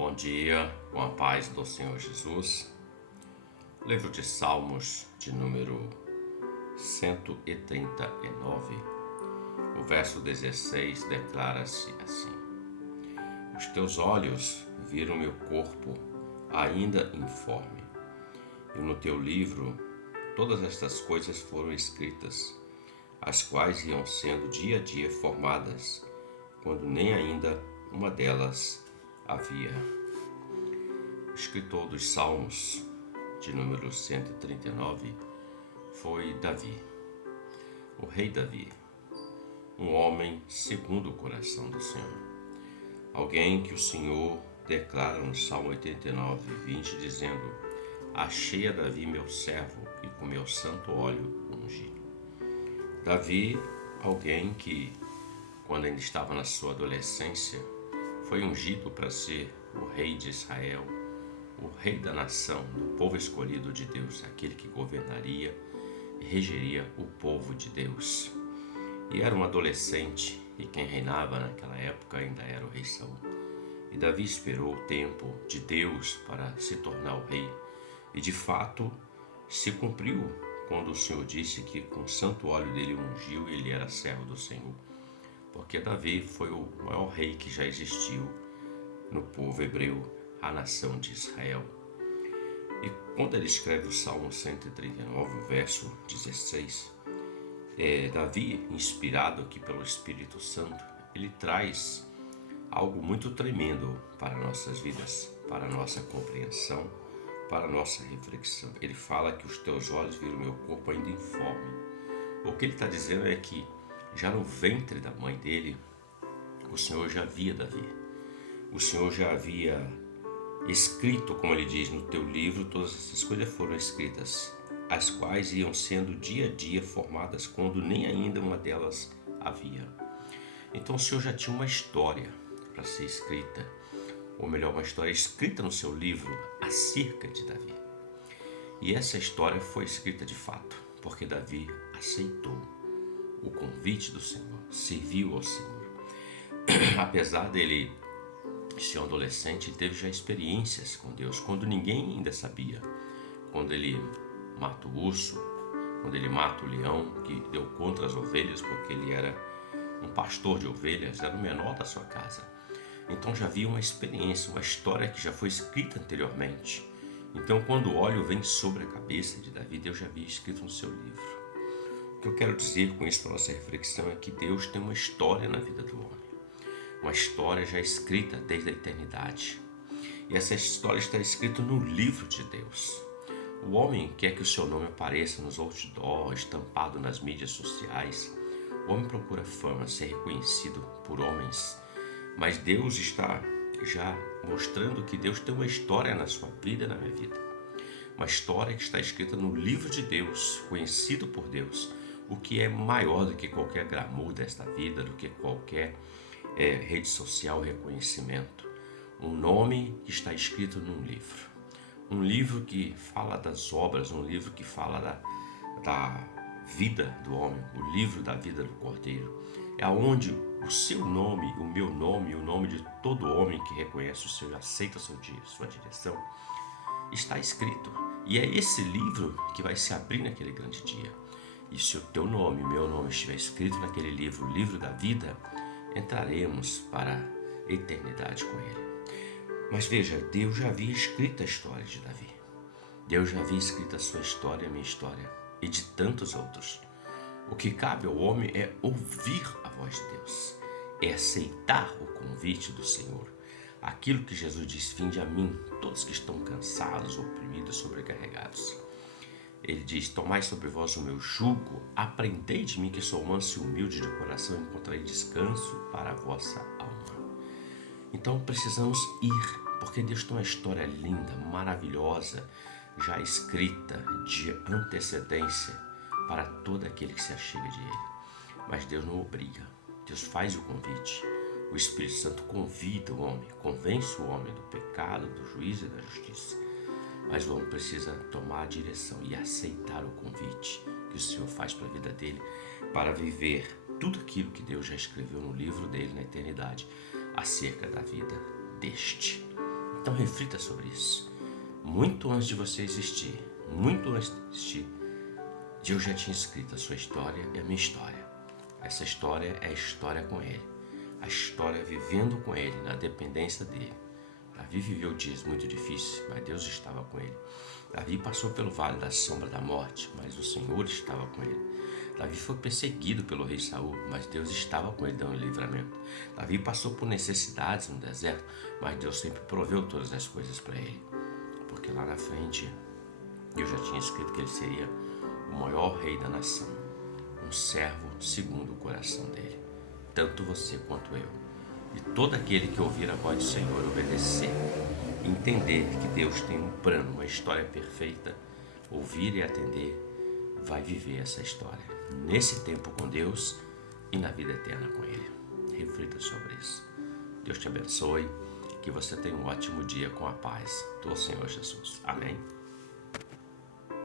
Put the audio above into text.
Bom dia, com a paz do Senhor Jesus. Livro de Salmos, de número 139, o verso 16 declara-se assim: Os teus olhos viram meu corpo ainda informe, e no teu livro todas estas coisas foram escritas, as quais iam sendo dia a dia formadas, quando nem ainda uma delas havia. O escritor dos Salmos, de número 139, foi Davi, o rei Davi, um homem segundo o coração do Senhor. Alguém que o Senhor declara no Salmo 89, 20, dizendo: Achei a Davi meu servo, e com meu santo óleo ungi. Davi, alguém que, quando ainda estava na sua adolescência, foi ungido para ser o rei de Israel, o rei da nação, do povo escolhido de Deus, aquele que governaria e regeria o povo de Deus. E era um adolescente, e quem reinava naquela época ainda era o rei Saul. E Davi esperou o tempo de Deus para se tornar o rei, e de fato se cumpriu quando o Senhor disse que com o santo óleo dele ungiu e ele era servo do Senhor. Porque Davi foi o maior rei que já existiu no povo hebreu, a nação de Israel. E quando ele escreve o Salmo 139, o verso 16, Davi, inspirado aqui pelo Espírito Santo, ele traz algo muito tremendo para nossas vidas, para a nossa compreensão, para a nossa reflexão. Ele fala que os teus olhos viram meu corpo ainda informe. O que ele está dizendo é que já no ventre da mãe dele, o Senhor já via Davi. O Senhor já havia escrito, como ele diz, no teu livro, todas essas coisas foram escritas, as quais iam sendo dia a dia formadas, quando nem ainda uma delas havia. Então o Senhor já tinha uma história para ser escrita, ou melhor, uma história escrita no seu livro acerca de Davi. E essa história foi escrita de fato, porque Davi aceitou o convite do Senhor, serviu ao Senhor. Apesar dele ser um adolescente, teve já experiências com Deus, quando ninguém ainda sabia. Quando ele mata o urso, quando ele mata o leão, que deu contra as ovelhas, porque ele era um pastor de ovelhas, era o menor da sua casa. Então já havia uma experiência, uma história que já foi escrita anteriormente. Então quando o óleo vem sobre a cabeça de Davi, Deus já havia escrito no seu livro. O que eu quero dizer com isso para a nossa reflexão é que Deus tem uma história na vida do homem. Uma história já escrita desde a eternidade. E essa história está escrita no livro de Deus. O homem quer que o seu nome apareça nos outdoors, estampado nas mídias sociais. O homem procura fama, ser reconhecido por homens. Mas Deus está já mostrando que Deus tem uma história na sua vida e na minha vida. Uma história que está escrita no livro de Deus, conhecido por Deus, o que é maior do que qualquer glamour desta vida, do que qualquer rede social, reconhecimento. Um nome que está escrito num livro. Um livro que fala das obras, um livro que fala da vida do homem, o livro da vida do Cordeiro. É onde o seu nome, o meu nome, o nome de todo homem que reconhece o Senhor, aceita sua direção, está escrito. E é esse livro que vai se abrir naquele grande dia. E se o teu nome, o meu nome estiver escrito naquele livro, o livro da vida, entraremos para a eternidade com ele. Mas veja, Deus já havia escrito a história de Davi. Deus já havia escrito a sua história, a minha história e de tantos outros. O que cabe ao homem é ouvir a voz de Deus, é aceitar o convite do Senhor. Aquilo que Jesus diz: vinde a mim, todos que estão cansados, oprimidos, sobrecarregados. Ele diz: tomai sobre vós o meu jugo, aprendei de mim que sou manso e humilde de coração, e encontrarei descanso para a vossa alma. Então precisamos ir, porque Deus tem uma história linda, maravilhosa, já escrita de antecedência para todo aquele que se achega de Ele. Mas Deus não obriga, Deus faz o convite. O Espírito Santo convida o homem, convence o homem do pecado, do juízo e da justiça. Mas o homem precisa tomar a direção e aceitar o convite que o Senhor faz para a vida dele, para viver tudo aquilo que Deus já escreveu no livro dele na eternidade, acerca da vida deste. Então reflita sobre isso. Muito antes de você existir, muito antes de existir, Deus já tinha escrito a sua história e a minha história. Essa história é a história com Ele. A história vivendo com Ele, na dependência dEle. Davi viveu dias muito difíceis, mas Deus estava com ele. Davi passou pelo vale da sombra da morte, mas o Senhor estava com ele. Davi foi perseguido pelo rei Saul, mas Deus estava com ele dando livramento. Davi passou por necessidades no deserto, mas Deus sempre proveu todas as coisas para ele. Porque lá na frente, Deus já tinha escrito que ele seria o maior rei da nação, um servo segundo o coração dele. Tanto você quanto eu. E todo aquele que ouvir a voz do Senhor, obedecer, entender que Deus tem um plano, uma história perfeita, ouvir e atender, vai viver essa história nesse tempo com Deus e na vida eterna com Ele. Reflita sobre isso. Deus te abençoe, que você tenha um ótimo dia com a paz do Senhor Jesus. Amém.